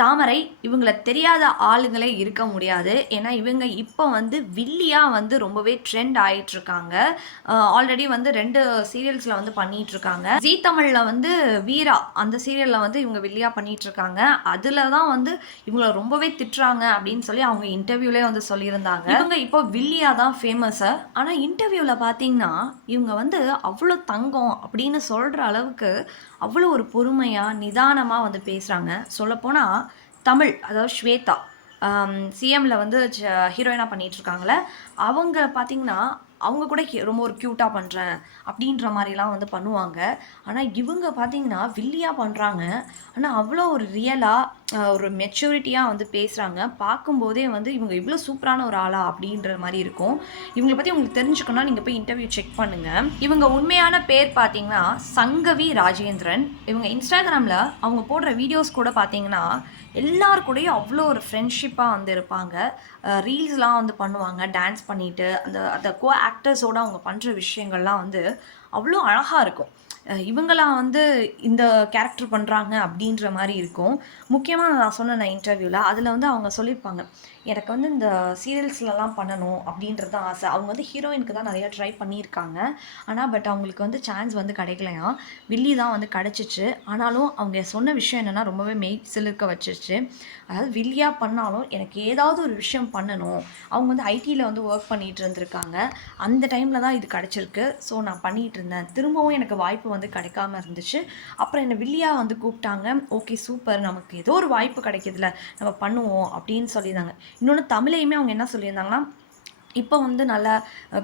தாமரை இவங்கள தெரியாத ஆளுங்களே இருக்க முடியாது. ஏன்னா இவங்க இப்போ வந்து வில்லியா வந்து ரொம்பவே ட்ரெண்ட் ஆயிட்டுருக்காங்க. ஆல்ரெடி வந்து 2 சீரியல்ஸில் வந்து பண்ணிகிட்ருக்காங்க. ஜீ தமிழில் வந்து வீரா அந்த சீரியலில் வந்து இவங்க வில்லியா பண்ணிகிட்ருக்காங்க. அதில் தான் வந்து இவங்கள ரொம்பவே திட்டுறாங்க அப்படின்னு சொல்லி அவங்க இன்டர்வியூலே வந்து சொல்லியிருந்தாங்க. இவங்க இப்போ வில்லியா தான் ஃபேமஸு. ஆனால் இன்டர்வியூவில் பார்த்தீங்கன்னா இவங்க வந்து அவ்வளோ தங்கம் அப்படின்னு சொல்கிற அளவுக்கு அவ்வளோ ஒரு பொறுமையாக நிதானமாக வந்து பேசுகிறாங்க. சொல்லப்போனால் தமிழ், அதாவது ஸ்வேதா சிஎம்மில் வந்து ஹீரோயினாக பண்ணிகிட்ருக்காங்களே, அவங்க பார்த்திங்கன்னா அவங்க கூட ரொம்ப ஒரு க்யூட்டாக பண்ணுறேன் அப்படின்ற மாதிரிலாம் வந்து பண்ணுவாங்க. ஆனால் இவங்க பார்த்திங்கன்னா வில்லியாக பண்ணுறாங்க. ஆனால் அவ்வளோ ஒரு ரியலாக ஒரு மெச்சூரிட்டியாக வந்து பேசுகிறாங்க. பார்க்கும்போதே வந்து இவங்க இவ்வளோ சூப்பரான ஒரு ஆளா அப்படின்ற மாதிரி இருக்கும். இவங்களை பற்றி உங்களுக்கு தெரிஞ்சுக்கணும்னா நீங்கள் போய் இன்டர்வியூ செக் பண்ணுங்கள். இவங்க உண்மையான பேர் பார்த்திங்கன்னா சங்கவி ராஜேந்திரன். இவங்க இன்ஸ்டாகிராமில் அவங்க போடுற வீடியோஸ் கூட பார்த்திங்கன்னா எல்லார் கூடயும் அவ்வளோ ஒரு ஃப்ரெண்ட்ஷிப்பாக வந்து இருப்பாங்க. ரீல்ஸ்லாம் வந்து பண்ணுவாங்க டான்ஸ் பண்ணிவிட்டு. அந்த கோ ஆக்டர்ஸோடு அவங்க பண்ணுற விஷயங்கள்லாம் வந்து அவ்வளோ அழகாக இருக்கும். இவங்களாம் வந்து இந்த கேரக்டர் பண்ணுறாங்க அப்படின்ற மாதிரி இருக்கும். முக்கியமாக நான் சொன்னேன் இன்டர்வியூவில், அதில் வந்து அவங்க சொல்லியிருப்பாங்க, எனக்கு வந்து இந்த சீரியல்ஸ்லலாம் பண்ணணும் அப்படின்றது தான் ஆசை. அவங்க வந்து ஹீரோயினுக்கு தான் நிறையா ட்ரை பண்ணியிருக்காங்க. ஆனால் பட் அவங்களுக்கு வந்து சான்ஸ் வந்து கிடைக்கலையாம். வில்லி தான் வந்து கிடச்சிச்சு. ஆனாலும் அவங்க சொன்ன விஷயம் என்னென்னா ரொம்பவே மெய் சிலிர்க்க வச்சிருச்சு. அதாவது வில்லியாக பண்ணாலும் எனக்கு ஏதாவது ஒரு விஷயம் பண்ணணும். அவங்க வந்து ஐடியில் வந்து ஒர்க் பண்ணிகிட்டு இருந்திருக்காங்க. அந்த டைமில் தான் இது கிடச்சிருக்கு. ஸோ நான் பண்ணிகிட்டு இருந்தேன். திரும்பவும் எனக்கு வாய்ப்பு வந்து கிடைக்காம இருந்துச்சு. அப்புறம் என்னை வில்லியாக வந்து கூப்பிட்டாங்க. ஓகே சூப்பர், நமக்கு ஏதோ ஒரு வாய்ப்பு கிடைக்கிதுல, நம்ம பண்ணுவோம் அப்படின்னு சொல்லியிருந்தாங்க. இன்னொன்று தமிழையுமே அவங்க என்ன சொல்லியிருந்தாங்கன்னா, இப்போ வந்து நல்லா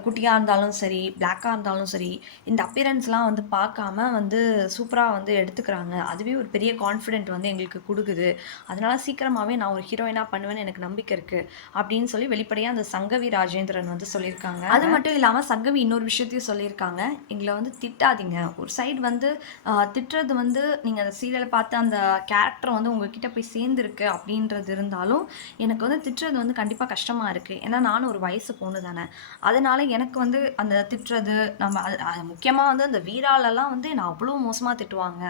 குட்டியாக இருந்தாலும் சரி, பிளாக்காக இருந்தாலும் சரி, இந்த அப்பியரன்ஸ்லாம் வந்து பார்க்காம வந்து சூப்பராக வந்து எடுத்துக்கிறாங்க. அதுவே ஒரு பெரிய கான்ஃபிடென்ட் வந்து எங்களுக்கு கொடுக்குது. அதனால் சீக்கிரமாகவே நான் ஒரு ஹீரோயினாக பண்ணுவேன்னு எனக்கு நம்பிக்கை இருக்குது அப்படின்னு சொல்லி வெளிப்படையாக அந்த சங்கவி ராஜேந்திரன் வந்து சொல்லியிருக்காங்க. அது மட்டும் இல்லாமல் சங்கவி இன்னொரு விஷயத்தையும் சொல்லியிருக்காங்க, எங்களை வந்து திட்டாதீங்க. ஒரு சைடு வந்து திட்டுறது வந்து நீங்கள் அந்த சீரியலை பார்த்து அந்த கேரக்டர் வந்து உங்ககிட்ட போய் சேர்ந்துருக்கு அப்படின்றது இருந்தாலும் எனக்கு வந்து திட்டுறது வந்து கண்டிப்பாக கஷ்டமாக இருக்குது. ஏன்னா நானும் ஒரு வயசு பொண்ணு தானே. அதனால் எனக்கு வந்து அந்த திட்டுறது நம்ம முக்கியமாக வந்து அந்த வீராலெல்லாம் வந்து என்னை அவ்வளோ மோசமாக திட்டுவாங்க.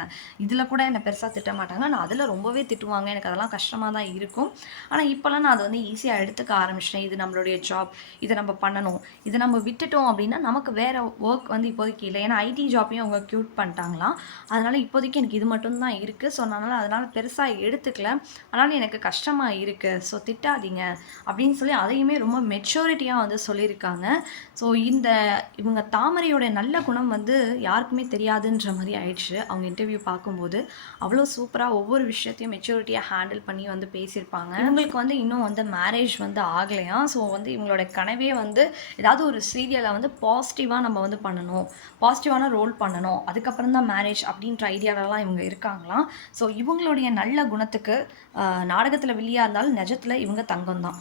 இதில் கூட என்னை பெருசாக திட்ட மாட்டாங்க. நான் அதில் ரொம்பவே திட்டுவாங்க. எனக்கு அதெல்லாம் கஷ்டமாக தான் இருக்கும். ஆனால் இப்போலாம் நான் அதை வந்து ஈஸியாக எடுத்துக்க ஆரம்பிச்சிட்டேன். இது நம்மளுடைய ஜாப், இதை நம்ம பண்ணணும். இதை நம்ம விட்டுட்டோம் அப்படின்னா நமக்கு வேறு ஒர்க் வந்து இப்போதைக்கு இல்லை. ஏன்னா ஐடி ஜாப்பையும் அவங்க க்யூட் பண்ணிட்டாங்களாம். அதனால் இப்போதைக்கு எனக்கு இது மட்டும்தான் இருக்குது. ஸோ அதனால் பெருசாக எடுத்துக்கல. அதனால் எனக்கு கஷ்டமாக இருக்குது. ஸோ திட்டாதீங்க அப்படின்னு சொல்லி அதையுமே ரொம்ப மெச்சூரிட்டியாக வந்து சொல்லியிருக்காங்க. ஸோ இவங்க தாமரையோட நல்ல குணம் வந்து யாருக்குமே தெரியாதுன்ற மாதிரி ஆயிடுச்சு. அவங்க இன்டர்வியூ பார்க்கும்போது அவ்வளோ சூப்பராக ஒவ்வொரு விஷயத்தையும் மெச்சூரிட்டியாக ஹேண்டில் பண்ணி வந்து பேசியிருப்பாங்க. இவங்களுக்கு வந்து இன்னும் வந்து மேரேஜ் வந்து ஆகலையாம். ஸோ வந்து இவங்களோட கனவே வந்து ஏதாவது ஒரு சீரியலை வந்து பாசிட்டிவாக நம்ம வந்து பண்ணணும், பாசிட்டிவான ரோல் பண்ணணும், அதுக்கப்புறம் தான் மேரேஜ் அப்படின்ற ஐடியாலலாம் இவங்க இருக்காங்களாம். ஸோ இவங்களுடைய நல்ல குணத்துக்கு நாடகத்தில் வில்லியாக இருந்தாலும் நிஜத்தில் இவங்க தங்கம் தான்.